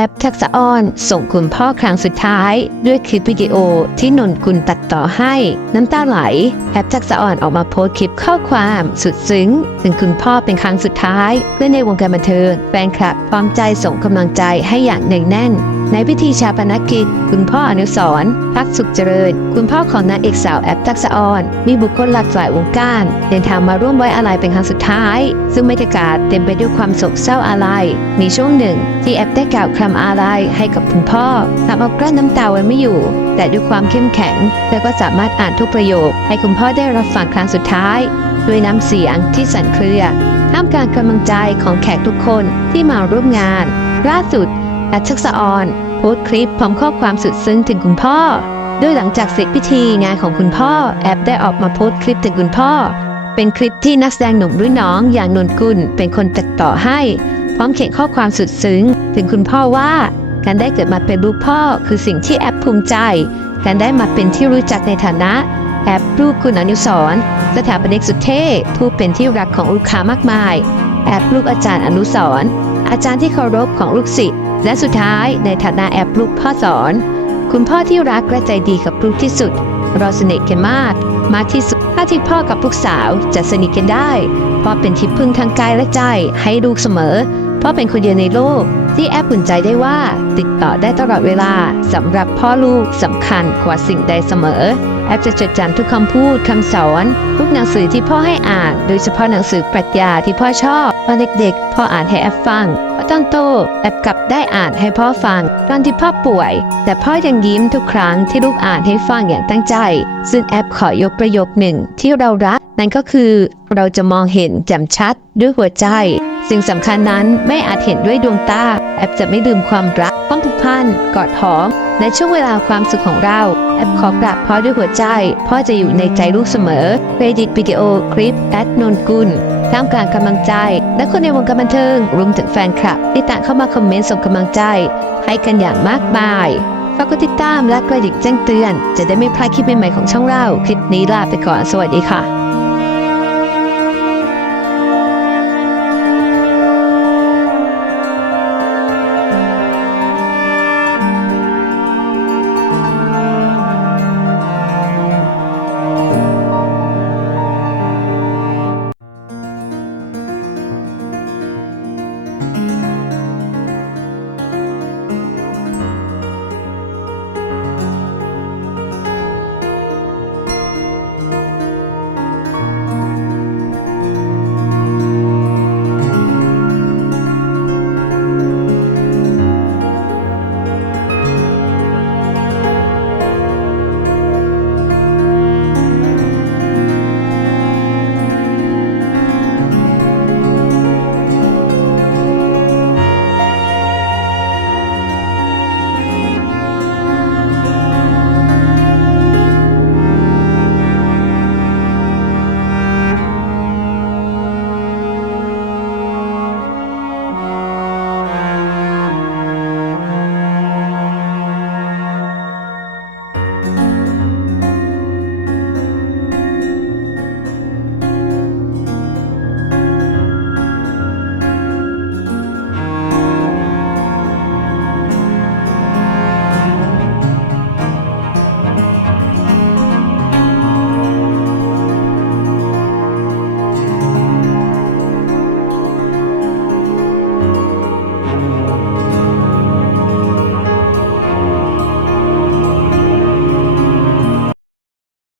อปทักษะออน ส่งคุณพ่อครั้งสุดท้าย ด้วยคลิปวิดีโอที่นนกุลตัดต่อให้ น้ำตาไหล แอปทักษะออนออกมาโพสคลิปข้อความสุดซึ้ง ถึงคุณพ่อเป็นครั้งสุดท้ายเพื่อในวงการบันเทิงแฟนคลับพร้อมใจส่งกำลังใจให้อย่างหนึ่งแน่น ในพิธีชาปนกิจ คุณพ่ออนุสรพักสุขเจริญ คุณพ่อของนางเอกสาวแอปทักษะออน มีบุคคลหลากหลายวงการเดินทางมาร่วมไว้อาลัยเป็นครั้งสุดท้าย ซึ่งบรรยากาศเต็มไปด้วยความโศกเศร้าอาลัย มีช่วงหนึ่งที่แอปได้กล่าวคำำอาลัยให้กับคุณพ่อทำเอากลั้นน้ำตาไว้ไม่อยู่ แต่ด้วยความเข้มแข็งเธอก็สามารถอ่านทุกประโยค ให้คุณพ่อได้รับฟังครั้งสุดท้าย ด้วยน้ำเสียงที่สั่นเครือท่ามกลางกำลังใจของแขกทุกคนที่มาร่วมงาน ล่าสุดแอปทักษออนโพสต์คลิปพร้อมข้อความสุดซึ้งถึงคุณพ่อโดยหลังจากเสร็จพิธีงานของคุณพ่อ แอปได้ออกมาโพสต์คลิปถึงคุณพ่อ เป็นคลิปที่นักแสดงหนุ่มรุ่นน้องอย่างนนกุลเป็นคนตัดต่อให้ ร้อมเขียนข้อความสุดซึ้ง ถึงคุณพ่อว่า การได้เกิดมาเป็นลูกพ่อคือสิ่งที่แอปภูมิใจ การได้มาเป็นที่รู้จักในฐานะ แอปลูกคุณอนุสรสถาปนิกสุดเท่ผู้เป็นที่รักของลูกค้ามากมาย แอปลูกอาจารย์อนุสรอาจารย์ที่เคารพของลูกศิษย์และสุดท้ายในฐานะแอปลูกพ่อสอน คุณพ่อที่รักและใจดีกับลูกที่สุด เราสนิทกันมาก มากที่สุดถ้าที่พ่อกับลูกสาวจะสนิทกันได้พ่อเป็นที่พึ่งทางกายและใจให้ลูกเสมอ พ่อเป็นคนเดียวในโลก ที่แอปอุ่นใจได้ว่า ติดต่อได้ตลอดเวลาสำหรับพ่อลูกสำคัญกว่าสิ่งใดเสมอ แอปจะจดจำทุกคำพูดคำสอนทุกหนังสือที่พ่อให้อ่าน โดยเฉพาะหนังสือปรัชญาที่พ่อชอบตอนเด็กๆพ่ออ่านให้แอปฟังพอตอนโต แอบกลับได้อ่านให้พ่อฟังตอนที่พ่อป่วย แต่พ่อยังยิ้มทุกครั้งที่ลูกอ่านให้ฟังอย่างตั้งใจ ซึ่งแอปขอยกประโยคหนึ่งที่เรารัก นั่นก็คือเราจะมองเห็นแจ่มชัดด้วยหัวใจ สิ่งสำคัญนั้นไม่อาจเห็นด้วยดวงตา แอปจะไม่ลืมความรักต้องทุกพันกอดหอม ในช่วงเวลาความสุขของเรา แอปขอกราบพ่อด้วยหัวใจ พ่อจะอยู่ในใจลูกเสมอเครดิตวิดีโอคลิปแอดนนกุลท่ามกลางกำลังใจ และคนในวงการบันเทิงรวมถึงแฟนคลับที่ต่างเข้ามาคอมเมนต์ส่งกำลังใจ ให้กันอย่างมากมายฝากกดติดตามและกระดิ่งแจ้งเตือน จะได้ไม่พลาดคลิปใหม่ๆของช่องเรา คลิปนี้ลาไปก่อนสวัสดีค่ะ